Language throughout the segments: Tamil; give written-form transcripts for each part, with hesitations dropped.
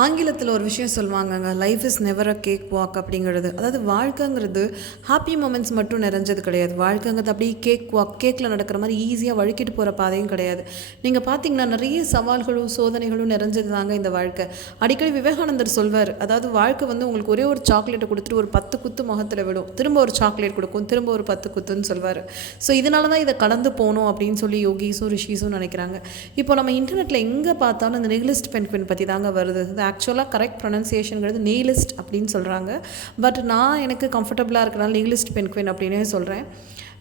ஆங்கிலத்தில் ஒரு விஷயம் சொல்லுவாங்கங்க, life is never a cakewalk அப்படிங்கிறது. அதாவது வாழ்க்கைங்கிறது ஹாப்பி மூமெண்ட்ஸ் மட்டும் நிறைஞ்சது கிடையாது. வாழ்க்கைங்கிறது அப்படியே கேக் வாக், கேக்கில் நடக்கிற மாதிரி ஈஸியாக வழுக்கிட்டு போகிற பாதையும் கிடையாது. நீங்கள் பார்த்தீங்கன்னா நிறைய சவால்களும் சோதனைகளும் நிறைஞ்சது தாங்க இந்த வாழ்க்கை. அடிக்கடி விவேகானந்தர் சொல்வார், அதாவது வாழ்க்கை வந்து உங்களுக்கு ஒரே ஒரு சாக்லேட்டை கொடுத்துட்டு ஒரு 10 குத்து முகத்தில் விடும், திரும்ப ஒரு சாக்லேட் கொடுக்கும், திரும்ப ஒரு 10 குத்துன்னு சொல்வார். ஸோ இதனால தான் இதை கடந்து போகணும் அப்படின்னு சொல்லி யோகிஸும் ரிஷிஸும் நினைக்கிறாங்க. இப்போ நம்ம இன்டர்நெட்டில் எங்கே பார்த்தாலும் இந்த நெகிலிஸ்ட் பென்குயின் பற்றி தாங்க வருது. ஆக்சுவலாக கரெக்ட் ப்ரொனன்சியேஷனுங்கிறது நெய்லிஸ்ட் அப்படின்னு சொல்கிறாங்க. பட் நான் எனக்கு கம்ஃபர்டபுளாக இருக்கிறனால நெய்லிஸ்ட் பென்குயின் அப்படின்னே சொல்கிறேன்.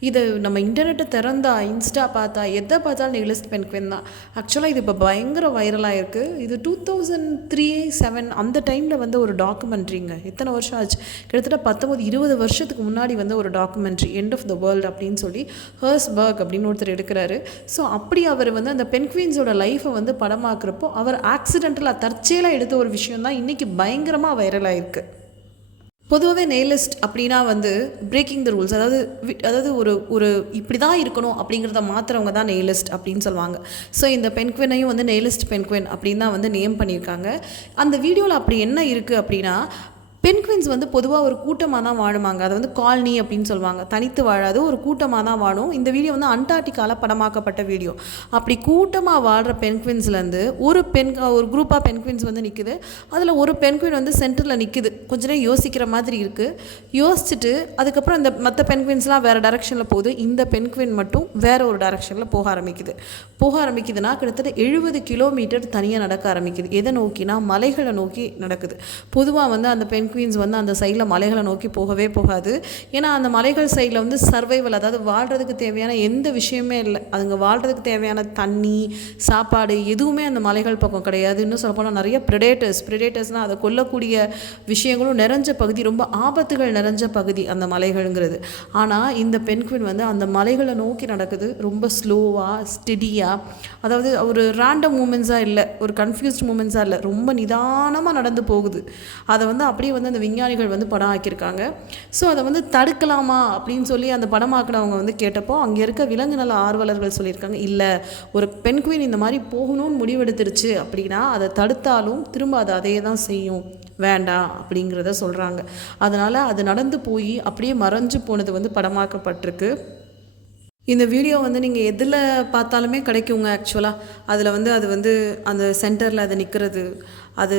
இது நம்ம இன்டர்நெட்டை திறந்தா, இன்ஸ்டா பார்த்தா, எதை பார்த்தாலும் நெகிலிஸ்ட் பென்குயின் தான். ஆக்சுவலாக இது இப்போ பயங்கர வைரலாக இருக்குது. இது 2003-7 அந்த டைமில் வந்து ஒரு டாக்குமெண்ட்ரிங்க. எத்தனை வருஷம் ஆச்சு, கிட்டத்தட்ட 19-20 வருஷத்துக்கு முன்னாடி வந்து ஒரு documentary, end of the world அப்படின்னு சொல்லி ஹர்ஸ்பர்க் அப்படின்னு ஒருத்தர் எடுக்கிறாரு. ஸோ அப்படி அவர் வந்து அந்த பென்குயின்ஸோட லைஃப்பை வந்து படமாக்குறப்போ அவர் ஆக்சிடென்டலாக தற்செயலாக எடுத்த ஒரு விஷயம் தான் இன்றைக்கி பயங்கரமாக வைரலாக இருக்குது. பொதுவாகவே நெய்லிஸ்ட் அப்படின்னா வந்து பிரேக்கிங் த ரூல்ஸ், அதாவது ஒரு இப்படி தான் இருக்கணும் அப்படிங்கிறத மாத்திரவங்க தான் நெய்லிஸ்ட் அப்படின்னு சொல்லுவாங்க. ஸோ இந்த பென்குயினையும் வந்து நெய்லிஸ்ட் பென்குயின் அப்படின்னு தான் வந்து நேம் பண்ணியிருக்காங்க. அந்த வீடியோவில் அப்படி என்ன இருக்குது அப்படின்னா, பென்குயின்ஸ் வந்து பொதுவாக ஒரு கூட்டமாக தான் வாழுமாங்க. அதை வந்து காலனி அப்படின்னு சொல்லுவாங்க. தனித்து வாழாது, ஒரு கூட்டமாக தான் வாழும். இந்த வீடியோ வந்து அண்டார்டிகாவில் படமாக்கப்பட்ட வீடியோ. அப்படி கூட்டமாக வாழ்கிற பென்குயின்ஸ்லேருந்து ஒரு குரூப்பாக பென்குயின்ஸ் வந்து நிற்குது. அதில் ஒரு பென்குயின் வந்து சென்டரில் நிற்குது. கொஞ்ச நேரம் யோசிக்கிற மாதிரி இருக்குது. யோசிச்சுட்டு அதுக்கப்புறம் இந்த மற்ற பென்குயின்ஸ்லாம் வேறு டைரெக்ஷனில் போகுது. இந்த பென்குயின் மட்டும் வேறு ஒரு டைரெக்ஷனில் போக ஆரம்பிக்குதுன்னா கிட்டத்தட்ட 70 கிலோமீட்டர் தனியாக நடக்க ஆரம்பிக்குது. எதை நோக்கினா மலைகளை நோக்கி நடக்குது. பொதுவாக வந்து அந்த பென்குயின்ஸ் வந்து அந்த சைடில் மலைகளை நோக்கி போகவே போகாது. ஏன்னா அந்த மலைகள் சைடில் வந்து சர்வைவல், அதாவது வாழ்கிறதுக்கு தேவையான எந்த விஷயமே இல்லை. அதுங்க வாழ்கிறதுக்கு தேவையான தண்ணி, சாப்பாடு எதுவுமே அந்த மலைகள் பக்கம் கிடையாது. இன்னும் சொல்லப்போனால் நிறைய ப்ரெடேட்டர்ஸ்னால் அதை கொல்லக்கூடிய விஷயங்களும் நிறைஞ்ச பகுதி, ரொம்ப ஆபத்துகள் நிறைஞ்ச பகுதி அந்த மலைகள்ங்கிறது. ஆனால் இந்த பென்குயின் வந்து அந்த மலைகளை நோக்கி நடக்குது. ரொம்ப ஸ்லோவாக, ஸ்டெடியாக, அதாவது ஒரு ரேண்டம் மூமெண்ட்ஸாக இல்லை, ஒரு கன்ஃபியூஸ்ட் மூமெண்ட்ஸாக இல்லை, ரொம்ப நிதானமாக நடந்து போகுது. அதை வந்து அப்படியே வந்து அந்த விஞ்ஞானிகள் வந்து படம் ஆக்கியிருக்காங்க. ஸோ அதை வந்து தடுக்கலாமா அப்படின்னு சொல்லி அந்த படமாக்கினவங்க வந்து கேட்டப்போ அங்கே இருக்க விலங்கு நல ஆர்வலர்கள் சொல்லியிருக்காங்க, இல்லை, ஒரு பென்குயின் இந்த மாதிரி போகணும்னு முடிவெடுத்துருச்சு அப்படின்னா அதை தடுத்தாலும் திரும்ப அதை அதே தான் செய்யும், வேண்டாம் அப்படிங்கிறத சொல்கிறாங்க. அதனால் அது நடந்து போய் அப்படியே மறைஞ்சு போனது வந்து படமாக்கப்பட்டிருக்கு. இந்த வீடியோ வந்து நீங்கள் எதில் பார்த்தாலுமே கிடைக்குங்க. ஆக்சுவலாக அதில் வந்து அது வந்து அந்த சென்டரில் அது நிற்கிறது, அது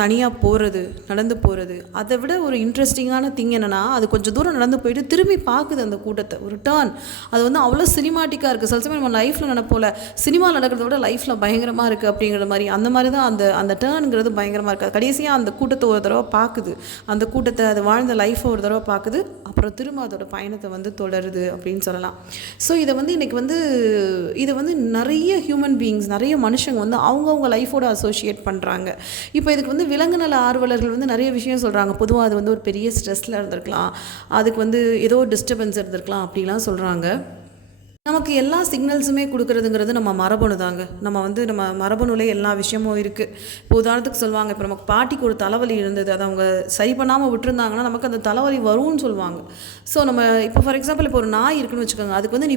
தனியாக போகிறது, நடந்து போகிறது. அதை விட ஒரு இன்ட்ரெஸ்டிங்கான திங் என்னென்னா, அது கொஞ்சம் தூரம் நடந்து போயிட்டு திரும்பி பார்க்குது அந்த கூட்டத்தை, ஒரு டர்ன். அது வந்து அவ்வளோ சினிமாட்டிக்காக இருக்குது. சில சமயம் நம்ம லைஃப்பில் நினைப்போல, சினிமாவில் நடக்கிறத விட லைஃப்பில் பயங்கரமாக இருக்குது அப்படிங்கிற மாதிரி, அந்த மாதிரி தான் அந்த டர்னுங்கிறது பயங்கரமாக இருக்குது. கடைசியாக அந்த கூட்டத்தை ஒரு தடவை பார்க்குது, அந்த கூட்டத்தை, அது வாழ்ந்த லைஃப்பை ஒரு தடவை பார்க்குது, அப்புறம் திரும்ப அதோட பயணத்தை வந்து தொடருது அப்படின்னு சொல்லலாம். ஸோ இதை வந்து இன்றைக்கி வந்து இதை வந்து நிறைய ஹியூமன் பீயிங்ஸ், நிறைய மனுஷங்க வந்து அவங்கவுங்க லைஃபோட அசோசியேட் பண்ணுறாங்க. இப்போ இதுக்கு வந்து விலங்கு நல ஆர்வலர்கள் வந்து நிறைய விஷயம் சொல்கிறாங்க. பொதுவாக அது வந்து ஒரு பெரிய ஸ்ட்ரெஸ்ஸில் இருந்திருக்கலாம், அதுக்கு வந்து ஏதோ டிஸ்டர்பன்ஸ் இருந்திருக்கலாம் அப்படிலாம் சொல்கிறாங்க. நமக்கு எல்லா சிக்னல்ஸுமே கொடுக்குறதுங்கிறது நம்ம மரபணு தாங்க. நம்ம மரபணுல எல்லா விஷயமும் இருக்குது. இப்போ உதாரணத்துக்கு சொல்லுவாங்க, இப்போ நமக்கு பாட்டிக்கு ஒரு தலைவலி இருந்தது, அதை அவங்க சரி பண்ணாமல் விட்டுருந்தாங்கன்னா நமக்கு அந்த தலைவலி வரும்னு சொல்லுவாங்க. ஸோ நம்ம இப்போ ஃபார் எக்ஸாம்பிள் இப்போ ஒரு நாய் இருக்குன்னு வச்சுக்கோங்க, அதுக்கு வந்து நீ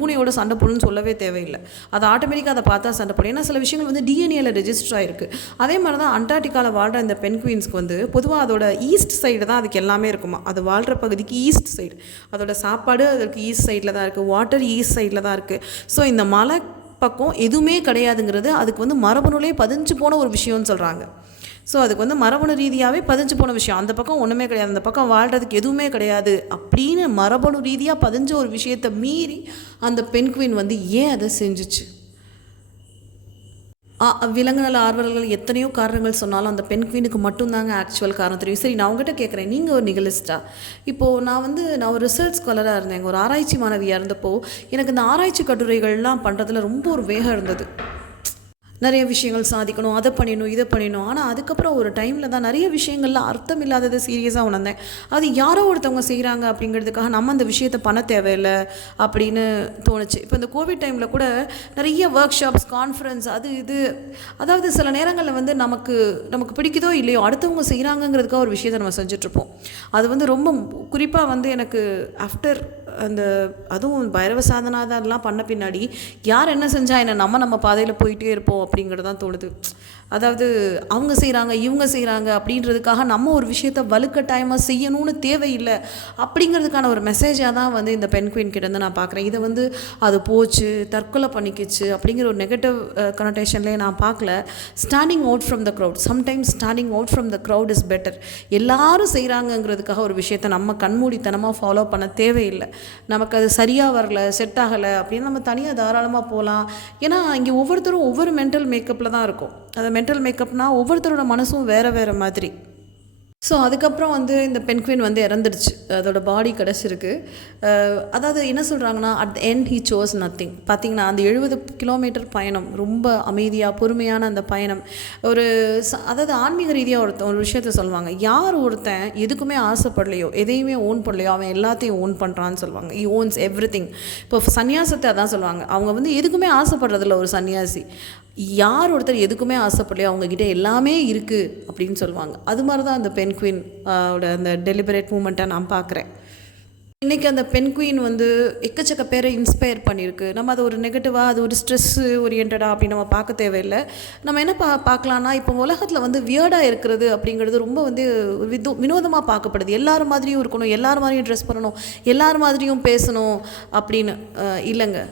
பூனையோட சண்டை போடணும்னு சொல்லவே தேவையில்லை, அது ஆட்டோமேட்டிக்காக அதை பார்த்தா சண்டை போடும். ஏன்னா சில விஷயங்கள் வந்து டிஎன்ஏல ரெஜிஸ்டர் ஆகிருக்கு. அதே மாதிரி தான் அண்டார்டிகாவில் வாழ்கிற இந்த பென்குயின்ஸ்க்கு வந்து பொதுவாக அதோட ஈஸ்ட் சைடு தான் அதுக்கு எல்லாமே இருக்குமா. அது வாழ்கிற பகுதிக்கு ஈஸ்ட் சைடு, அதோட சாப்பாடு அதற்கு ஈஸ்ட் சைடில் தான் இருக்குது, வாட்டர் ஈஸ்ட் சைடில் தான் இருக்குது. ஸோ இந்த மலை பக்கம் எதுவுமே கிடையாதுங்கிறது அதுக்கு வந்து மரபணுலே பதிஞ்சு போன ஒரு விஷயம்னு சொல்கிறாங்க. ஸோ அதுக்கு வந்து மரபணு ரீதியாகவே பதிஞ்சு போன விஷயம், அந்த பக்கம் ஒன்றுமே கிடையாது, அந்த பக்கம் வாழ்கிறதுக்கு எதுவுமே கிடையாது அப்படின்னு மரபணு ரீதியாக பதிஞ்ச ஒரு விஷயத்தை மீறி அந்த பென்குயின் வந்து ஏன் அதை செஞ்சிச்சு? விலங்கு நல ஆர்வலர்கள் எத்தனையோ காரணங்கள் சொன்னாலும் அந்த பென்குயினுக்கு மட்டும்தாங்க ஆக்சுவல் காரணம் தெரியும். சரி, நான் உங்ககிட்ட கேட்குறேன், நீங்கள் ஒரு நிகலிஸ்டா? இப்போது நான் ஒரு ரிசர்ச் ஸ்காலராக இருந்தேன், ஒரு ஆராய்ச்சி மாணவியாக இருந்தப்போ எனக்கு இந்த ஆராய்ச்சி கட்டுரைகள்லாம் பண்ணுறதுல ரொம்ப ஒரு வேகம் இருந்தது. நிறைய விஷயங்கள் சாதிக்கணும், அதை பண்ணிடணும், இதை பண்ணிடணும். ஆனால் அதுக்கப்புறம் ஒரு டைமில் தான் நிறைய விஷயங்கள்ல அர்த்தம் இல்லாததை சீரியஸாக உணர்ந்தேன். அது யாரோ ஒருத்தவங்க செய்கிறாங்க அப்படிங்கிறதுக்காக நம்ம அந்த விஷயத்தை பண்ண தேவையில்லை அப்படின்னு தோணுச்சு. இப்போ இந்த கோவிட் டைமில் கூட நிறைய ஒர்க் ஷாப்ஸ், கான்ஃபரன்ஸ், அது இது, அதாவது சில நேரங்களில் வந்து நமக்கு பிடிக்குதோ இல்லையோ அடுத்தவங்க செய்கிறாங்கங்கிறதுக்காக ஒரு விஷயத்தை நம்ம செஞ்சிட்ருப்போம். அது வந்து ரொம்ப குறிப்பாக வந்து எனக்கு ஆஃப்டர் அதுவும் பைரவ சாதனாதெல்லாம் பண்ண பின்னாடி யார் என்ன செஞ்சால் என்ன, நம்ம பாதையில் போயிட்டே இருப்போம் அப்படிங்கிறது தான் தோணுது. அதாவது அவங்க செய்கிறாங்க இவங்க செய்கிறாங்க அப்படின்றதுக்காக நம்ம ஒரு விஷயத்த வலுக்கட்டாயமாக செய்யணும்னு தேவையில்லை அப்படிங்கிறதுக்கான ஒரு மெசேஜாக தான் வந்து இந்த பெண் குயின் கிட்டேருந்து நான் பார்க்குறேன். இதை வந்து அது போச்சு, தற்கொலை பண்ணிக்கிச்சு அப்படிங்கிற ஒரு நெகட்டிவ் கனோட்டேஷன்லேயே நான் பார்க்கல. Standing out from the crowd, sometimes standing out from the crowd is better. எல்லாரும் செய்கிறாங்கங்கிறதுக்காக ஒரு விஷயத்தை நம்ம கண்மூடித்தனமாக ஃபாலோ பண்ண தேவையில்லை. நமக்கு அது சரியாக வரல, செட் ஆகலை அப்படின்னு நம்ம தனியாக தாராளமாக போகலாம். ஏன்னா இங்கே ஒவ்வொருத்தரும் ஒவ்வொரு மென்டல் மேக்கப்பில் தான் இருக்கும். அது மென்டல் மேக்கப்னால் ஒவ்வொருத்தரோட மனசும் வேறு வேறு மாதிரி. ஸோ அதுக்கப்புறம் வந்து இந்த பென்குயின் வந்து இறந்துடுச்சு, அதோட பாடி கிடச்சிருக்கு. அதாவது என்ன சொல்கிறாங்கன்னா, at the end he sous nothing. பார்த்திங்கன்னா அந்த 70 கிலோமீட்டர் பயணம், ரொம்ப அமைதியாக பொறுமையான அந்த பயணம், ஒரு அதாவது ஆன்மீக ரீதியாக ஒரு விஷயத்த சொல்லுவாங்க. யார் ஒருத்தன் எதுக்குமே ஆசைப்படலையோ, எதையுமே ஓன் பண்ணலையோ, அவன் எல்லாத்தையும் ஓன் பண்ணுறான்னு சொல்லுவாங்க. ஈ ஓன்ஸ் எவ்ரி திங். இப்போ சன்னியாசத்தை அதான் சொல்லுவாங்க. அவங்க வந்து எதுக்குமே ஆசைப்படுறதில்ல ஒரு சன்னியாசி. யார் ஒருத்தர் எதுக்குமே ஆசைப்படலையோ அவங்கக்கிட்ட எல்லாமே இருக்குது அப்படின்னு சொல்லுவாங்க. அது மாதிரி தான் அந்த பென்குயின் அந்த டெலிபரேட் மூமெண்ட்டை நான் பார்க்குறேன். இன்றைக்கி அந்த பென்குயின் வந்து எக்கச்சக்க பேரை இன்ஸ்பயர் பண்ணியிருக்கு. நம்ம அது ஒரு நெகட்டிவாக, அது ஒரு ஸ்ட்ரெஸ்ஸு ஓரியன்டாக அப்படின்னு நம்ம பார்க்க தேவையில்லை. நம்ம என்ன பார்க்கலான்னா, இப்போ உலகத்தில் வந்து வியர்டாக இருக்கிறது அப்படிங்கிறது ரொம்ப வந்து வினோதமாக பார்க்கப்படுது. எல்லார் மாதிரியும் இருக்கணும், எல்லார் மாதிரியும் ட்ரெஸ் பண்ணணும், எல்லார் மாதிரியும் பேசணும் அப்படின்னு இல்லைங்க.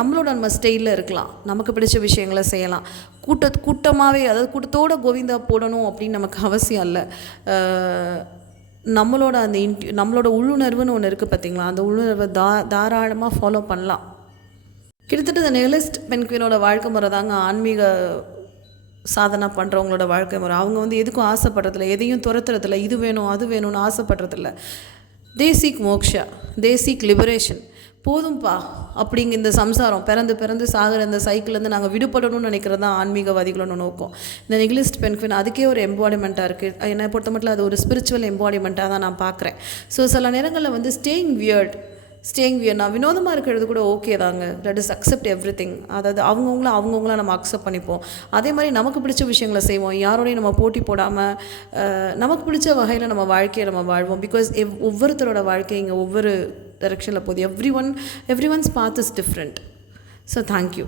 நம்மளோட ஸ்டைலில் இருக்கலாம், நமக்கு பிடிச்ச விஷயங்களை செய்யலாம். கூட்டமாகவே, அதாவது கூட்டத்தோட கோவிந்தா போடணும் அப்படின்னு நமக்கு அவசியம் இல்லை. நம்மளோட உள்ளுணர்வுன்னு ஒன்று இருக்குது பார்த்திங்களா, அந்த உள்ளுணர்வை தாராளமாக ஃபாலோ பண்ணலாம். கிட்டத்தட்ட இந்த நிகலிஸ்ட் பென்குயினோட வாழ்க்கை முறை தாங்க ஆன்மீக சாதனை பண்ணுறவங்களோட வாழ்க்கை முறை. அவங்க வந்து எதுக்கும் ஆசைப்படுறதில்ல, எதையும் துரத்துறதில்ல, இது வேணும் அது வேணும்னு ஆசைப்படுறதில்ல. They seek moksha, they seek liberation. போதும்பா அப்படிங்க இந்த சம்சாரம், பிறந்து சாகிற இந்த சைக்கிள்லேருந்து நாங்கள் விடுபடணும்னு நினைக்கிறது தான் ஆன்மீகவாதிகளோட நோக்கம். இந்த நிகிலிஸ்ட் பென்குயின் அதுக்கே ஒரு எம்பாடிமெண்ட்டாக இருக்குது. என்னை பொறுத்த மட்டும் அது ஒரு ஸ்பிரிச்சுவல் எம்பாடிமெண்ட்டாக தான் நான் பார்க்குறேன். ஸோ சில நேரங்களில் வந்து ஸ்டேயிங் வியர்ட் நான் வினோதமாக இருக்கிறது கூட ஓகே தாங்க. Let is accept every thing. அதாவது அவங்கவுங்கள நம்ம அக்செப்ட் பண்ணிப்போம். அதே மாதிரி நமக்கு பிடிச்ச விஷயங்களை செய்வோம். யாரோடையும் நம்ம போட்டி போடாமல் நமக்கு பிடிச்ச வகையில் நம்ம வாழ்க்கையை நம்ம வாழ்வோம். பிகாஸ் ஒவ்வொருத்தரோட வாழ்க்கை இங்கே ஒவ்வொரு டைரெக்ஷனில் போகுது. Everyone's path is different. So thank you.